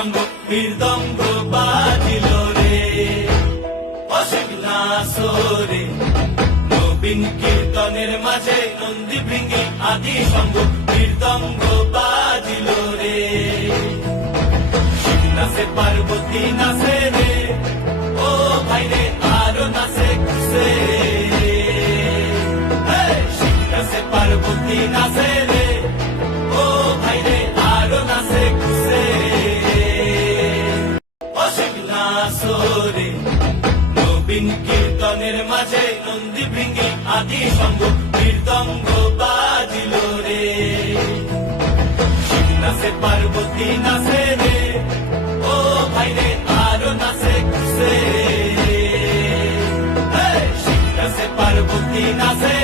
সঙ্গ মৃদঙ্গ বাজিল রে অসীম নাসরে নবীন কীর্তনের মাঝে নন্দী ভৃঙ্গি আদি সঙ্গ মৃদঙ্গ বাজিল রে শিব নাচে পার্বতী নাচে রে ও ভাই রে আরো নাচে খুশে শিব নাচে পার্বতী নাচে রে ও ভাই রে আরো নাচে খুশে অসীম নাসরে নবীন কীর্তনের মাঝে নন্দী ভৃঙ্গি আদি সঙ্গ মৃদঙ্গ বাজিল রে শিব নাচে পার্বতী নাচে রে ও ভাই রে আরো নাচে খুশে শিব নাচে পার্বতী নাচে